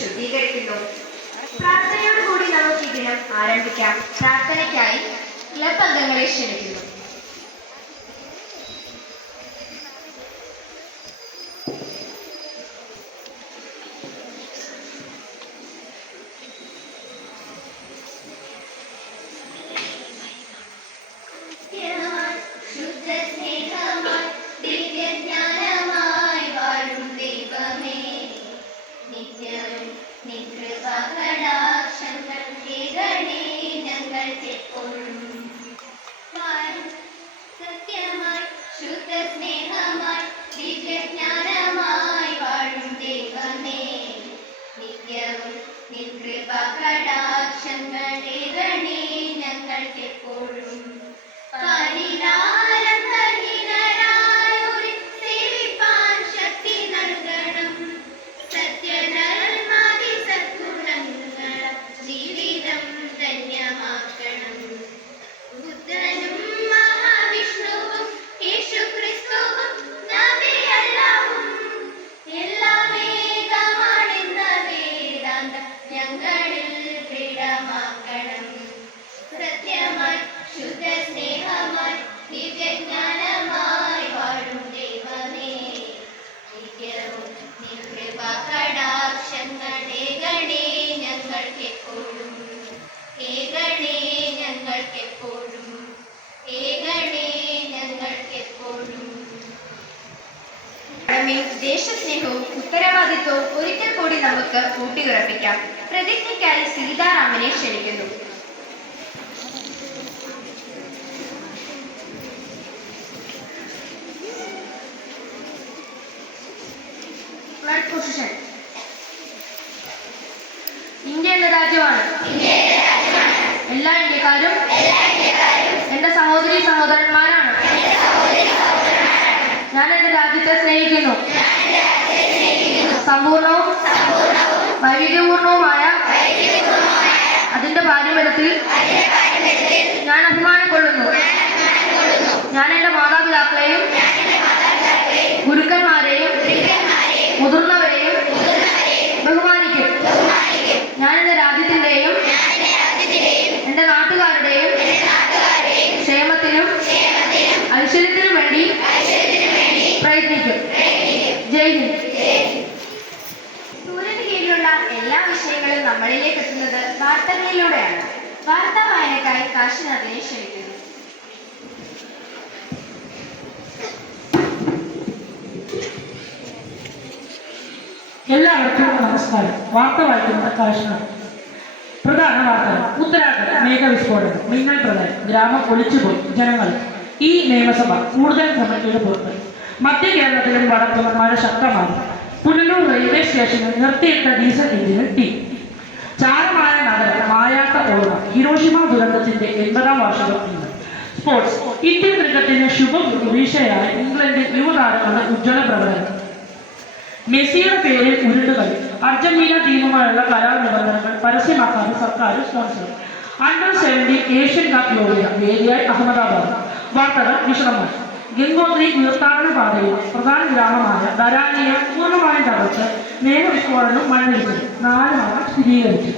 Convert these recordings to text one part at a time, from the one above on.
ശുദ്ധീകരിക്കുന്നു. പ്രാർത്ഥനയോടുകൂടി നമുക്ക് ഈ ദിനം ആരംഭിക്കാം. പ്രാർത്ഥനയ്ക്കായി ക്ലബ് അംഗങ്ങളെ ക്ഷണിക്കുന്നു. ദേശസ്നേഹവും ഉത്തരവാദിത്വവും ഒരിക്കൽ കൂടി നമുക്ക് കൂട്ടിയുറപ്പിക്കാം പ്രതിജ്ഞയ്ക്കായി സീതാറാമനെ ക്ഷണിക്കുന്നു. പൊസിഷൻ. ഇന്ത്യ എന്ന രാജ്യമാണ്. എല്ലാ ഇന്ത്യക്കാരും എന്റെ സഹോദരി സഹോദരന്മാരാണ്. ഞാൻ എന്റെ രാജ്യത്തെ സ്നേഹിക്കുന്നു. സമ്പൂർണവും വൈവിധ്യപൂർണവുമായ അതിന്റെ പാരമ്പര്യത്തിൽ ഞാൻ അഭിമാനം കൊള്ളുന്നു ഞാൻ എന്റെ മാതാപിതാക്കളെയും ഗുരുക്കന്മാരെയും മുതിർന്നവരെയും ഐശ്വര്യത്തിനും വേണ്ടി പ്രയത്നിക്കും. ജയ് ഹിന്ദ് സൂര്യന് കീഴിലുള്ള എല്ലാ വിഷയങ്ങളും നമ്മളിലേക്ക് എത്തുന്നത് വാർത്തകളിലൂടെയാണ്. വാർത്താ വായനക്കായി കാശിനാഥിനെ ക്ഷണിക്കുന്നു. എല്ലാവർക്കും നമസ്കാരം. വാർത്ത വായിക്കുന്ന കാശ്മീർ പ്രധാന വാർത്തകൾ. ഉത്തരാഖണ്ഡ് മേഘവിസ്ഫോടനം. മിന്നൽ പ്രളയം. ഗ്രാമം ഒളിച്ചുപോയി ജനങ്ങൾ ഈ നിയമസഭ കൂടുതൽ കമ്മിറ്റിയുടെ പുറത്ത് മധ്യ കേരളത്തിലും വടക്കുള്ള മഴ ശക്തമാണ്. പുനലൂർ റെയിൽവേ സ്റ്റേഷനിൽ നിർത്തിയിട്ട ഡീസൽ എഞ്ചിന് ടി. ചാരമായ നഗരം മായാത്ത ഓർമ്മ ഹിരോഷിമ ദുരന്തത്തിന്റെ എൺപതാം വാർഷികം ഇന്ന്. സ്പോർട്സ്. ഇന്ത്യൻ ക്രിക്കറ്റിന് ശുഭപ്രതീക്ഷയായ ഇംഗ്ലണ്ടിൽ യുവതാരങ്ങളുടെ ഉജ്ജ്വല പ്രകടനം. മെസ്സിയുടെ പേരിൽ ഉരുണ്ടുകളി. അർജന്റീന ടീമുമായുള്ള കരാർ നിബന്ധനകൾ പരസ്യമാക്കാതെ സർക്കാർ sponsor. Under seventeen Asian cup യോഗ്യത വേദിയായി അഹമ്മദാബാദ്. വാർത്തകൾ വിശദമായി. ഗംഗോത്രി തീർത്ഥാടന പാതയിൽ പ്രധാന ഗ്രാമമായ ധരാനിയെ പൂർണമായും തകർത്ത് മേഘവിസ്ഫോടനം മണ്ണിടിച്ചത് നാല് മരണം സ്ഥിരീകരിച്ചു.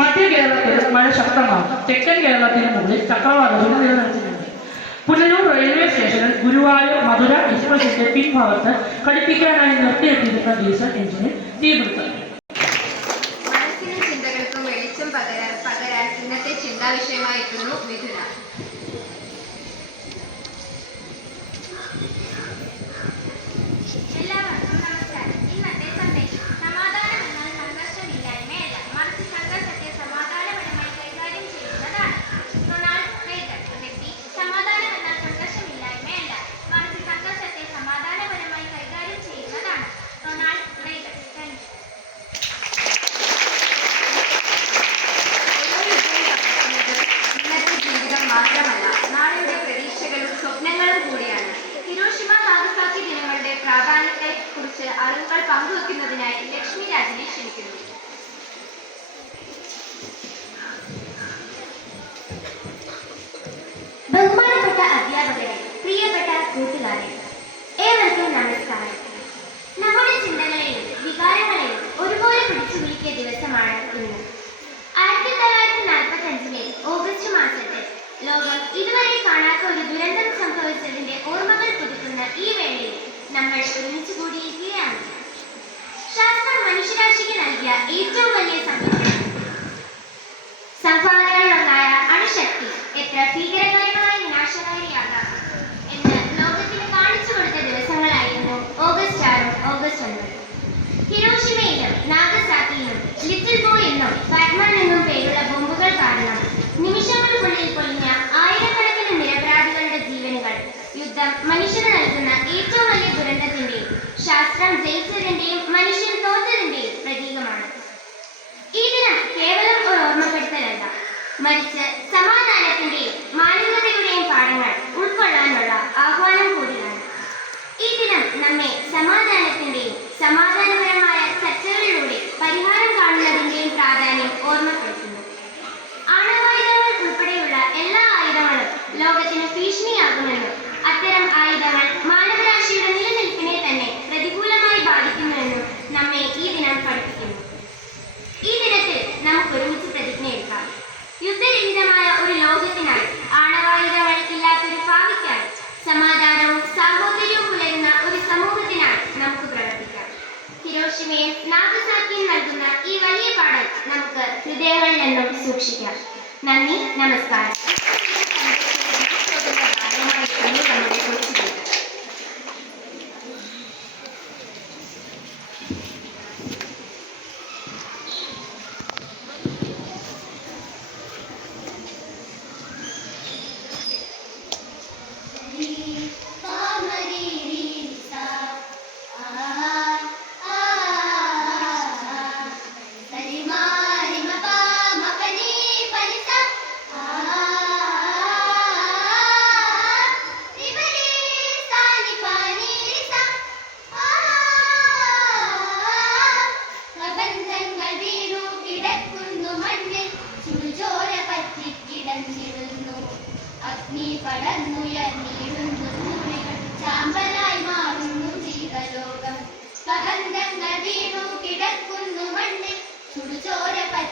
മധ്യ കേരളത്തിൽ മഴ ശക്തമാണ് തെക്കൻ കേരളത്തിന് മുകളിൽ ചക്രവാതവും നിലനിർത്തിയിട്ടുണ്ട് പുനലൂർ റെയിൽവേ സ്റ്റേഷനിൽ ഗുരുവായൂർ മധുര എക്സ്പ്രസിന്റെ പിൻഭാഗത്ത് ഘടിപ്പിക്കാനായി നിർത്തിയിട്ടിരുന്ന ഡീസൽ എഞ്ചിന് തീപിടുത്തം. അധ്യാപകരെ പ്രിയപ്പെട്ട കൂട്ടുകാരെ ഏവർക്കും നമസ്കാരം. നമ്മുടെ ചിന്തകളെയും വികാരങ്ങളെയും ഒരുപോലെ പിടിച്ചു കുലുക്കിയ ദിവസമാണ് ഇന്ന്. ആയിരത്തി തൊള്ളായിരത്തി നാൽപ്പത്തി അഞ്ചിലെ ഓഗസ്റ്റ് മാസത്തിൽ ലോകം ഇതുവരെ കാണാത്ത ഒരു ദുരന്തം സംഭവിച്ചതിന്റെ ഓർമ്മകൾ പുതുക്കുന്ന ഈ വേളയിൽ നമ്മൾ ഒരുമിച്ച് കൂടിയിരിക്കുകയാണ് ശാസ്ത്രം മനുഷ്യരാശിക്ക് നൽകിയ ഏറ്റവും വലിയ സംഭാവനകളുണ്ടായ അണുശക്തി എത്ര ഭീകര നാഗസാക്കിയും ലിറ്റിൽ ബോയ് എന്നും ഫാറ്റ്മാൻ എന്നും പേരുള്ള ബോംബുകൾ കാരണം നിമിഷങ്ങൾക്കുള്ളിൽ കൊല്ലിഞ്ഞ ആയിരക്കണക്കിന് നിരപരാധികളുടെ ജീവനുകൾ. യുദ്ധം മനുഷ്യന് നൽകുന്ന ഏറ്റവും വലിയ ദുരന്തത്തിന്റെയും ശാസ്ത്രം ജയിച്ചതിന്റെയും മനുഷ്യൻ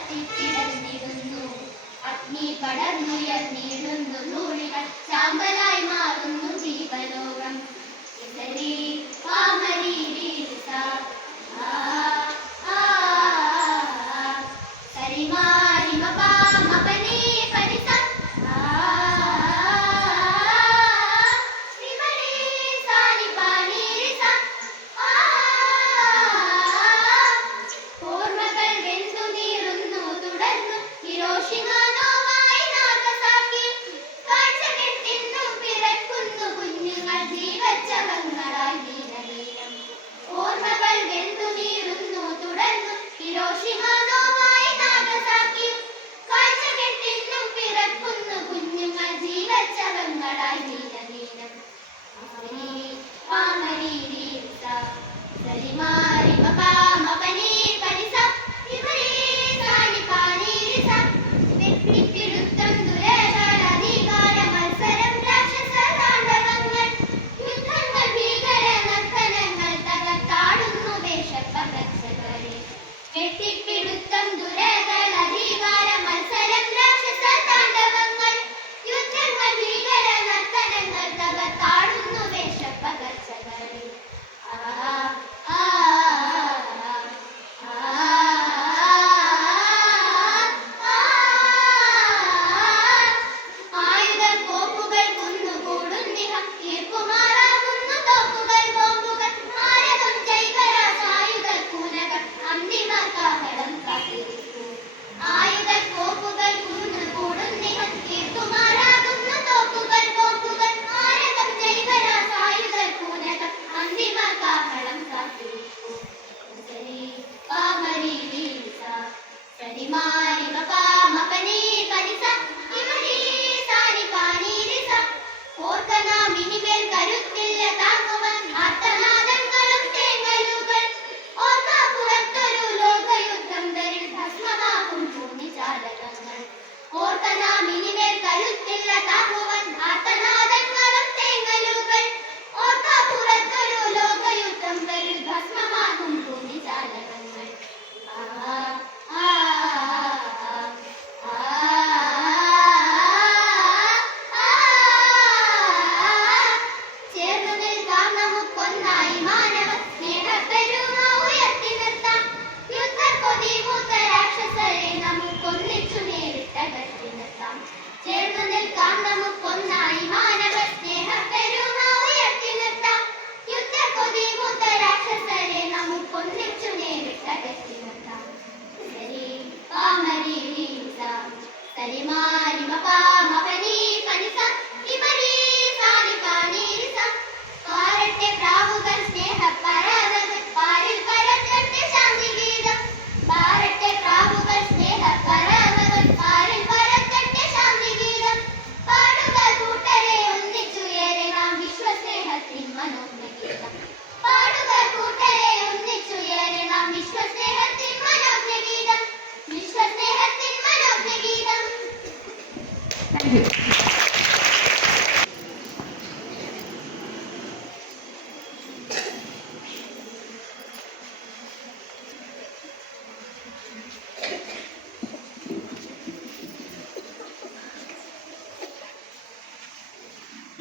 കത്തിക്കിടന്നിരുന്നു അഗ്നി പടർന്നുയർന്നിടുന്നു നൂലികൾ ചാമ്പലായി മാറുന്നു ജീവലോകം. ഇതരി പാമരി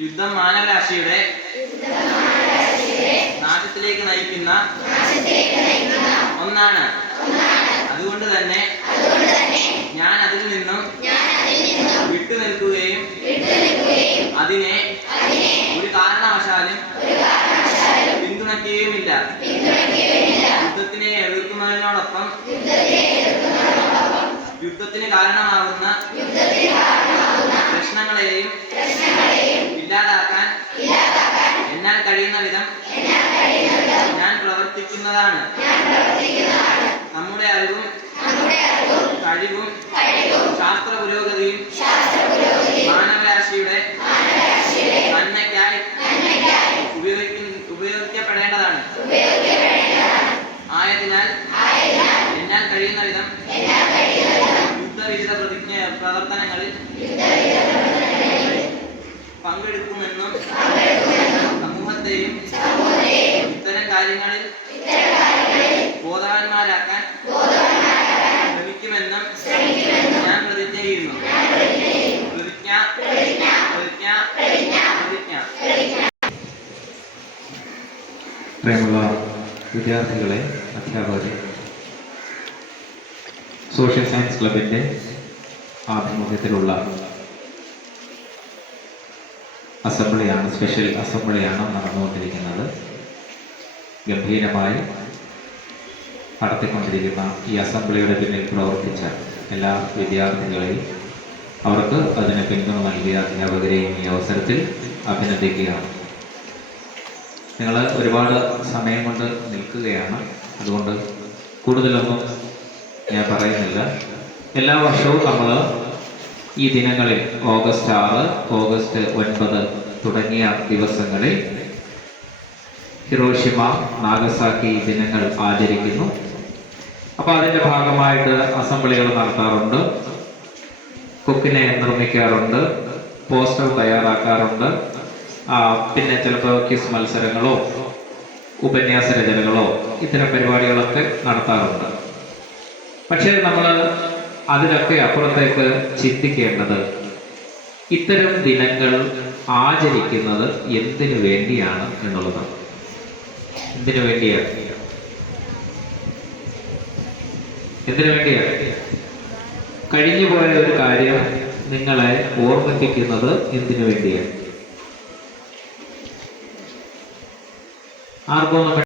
യുദ്ധം മാനവരാശിയുടെ നാശത്തിലേക്ക് നയിക്കുന്ന ഒന്നാണ്. അതുകൊണ്ട് തന്നെ ഞാൻ അതിൽ നിന്നും അതിനെ ഒരു കാരണവശാലും പിന്തുണയ്ക്കുകയുമില്ല. യുദ്ധത്തിനെ എതിർക്കുന്നതിനോടൊപ്പം യുദ്ധത്തിന് കാരണമാകുന്ന പ്രശ്നങ്ങളെയും ഇല്ലാതാക്കാൻ എന്നാൽ കഴിയുന്ന വിധം ഞാൻ പ്രവർത്തിക്കുന്നതാണ്. നമ്മുടെ അറിവും കഴിവും ശാസ്ത്ര പുരോഗതിയും മാനവരാശിയുടെ നന്മയ്ക്കായി ഉപയോഗിക്കും ഉപയോഗിക്കപ്പെടേണ്ടതാണ്. ആയതിനാൽ എന്നാൽ കഴിയുന്ന വിധം യുദ്ധവിരുദ്ധ പ്രതിജ്ഞ പ്രവർത്തനങ്ങളിൽ പങ്കെടുക്കുമെന്നും സമൂഹത്തെയും ഇത്തരം കാര്യങ്ങളിൽ ബോധവാന്മാരാക്കാൻ ശ്രമിക്കുമെന്നും ഞാൻ പ്രതിജ്ഞ ചെയ്യുന്നു പ്രതിജ്ഞ പ്രതിജ്ഞ പ്രതിജ്ഞ പ്രിയമുള്ള വിദ്യാർത്ഥികളെ അധ്യാപകരെ സോഷ്യൽ സയൻസ് ക്ലബിന്റെ ആഭിമുഖ്യത്തിലുള്ള അസംബ്ലിയാണ് സ്പെഷ്യൽ അസംബ്ലിയാണ് നടന്നുകൊണ്ടിരിക്കുന്നത്. ഗംഭീരമായി നടത്തിക്കൊണ്ടിരിക്കുന്ന ഈ അസംബ്ലിയുടെ പിന്നിൽ പ്രവർത്തിച്ച എല്ലാ വിദ്യാർത്ഥികളെയും അവർക്ക് അതിന് പിന്തുണ നൽകിയ അധ്യാപകരെയും ഈ അവസരത്തിൽ അഭിനന്ദിക്കുകയാണ്. നിങ്ങൾ ഒരുപാട് സമയം കൊണ്ട് നിൽക്കുകയാണ്. അതുകൊണ്ട് കൂടുതലൊന്നും ഞാൻ പറയുന്നില്ല. എല്ലാ വർഷവും നമ്മൾ ഈ ദിനങ്ങളിൽ ഓഗസ്റ്റ് ആറ് ഓഗസ്റ്റ് ഒൻപത് തുടങ്ങിയ ദിവസങ്ങളിൽ ഹിറോഷിമ നാഗസാക്കി ദിനങ്ങൾ ആചരിക്കുന്നു. അപ്പോൾ അതിന്റെ ഭാഗമായിട്ട് അസംബ്ലികൾ നടത്താറുണ്ട്. കുക്കിനെ നിർമ്മിക്കാറുണ്ട്. പോസ്റ്റർ തയ്യാറാക്കാറുണ്ട്. പിന്നെ ചിലപ്പോൾ ക്വിസ് മത്സരങ്ങളോ ഉപന്യാസ രചനകളോ ഇത്തരം പരിപാടികളൊക്കെ നടത്താറുണ്ട്. പക്ഷേ നമ്മൾ അതിലൊക്കെ അപ്പുറത്തേക്ക് ചിന്തിക്കേണ്ടത് ഇത്തരം ദിനങ്ങൾ ആചരിക്കുന്നത് എന്തിനു വേണ്ടിയാണ് എന്നുള്ളതാണ് എന്തിനു വേണ്ടിയാണ് എന്തിനു വേണ്ടിയാണ് കഴിഞ്ഞു പോയ ഒരു കാര്യം നിങ്ങളെ ഓർമ്മിപ്പിക്കുന്നത് എന്തിനു വേണ്ടിയാണ് ఆర్గోనమెట్రిక్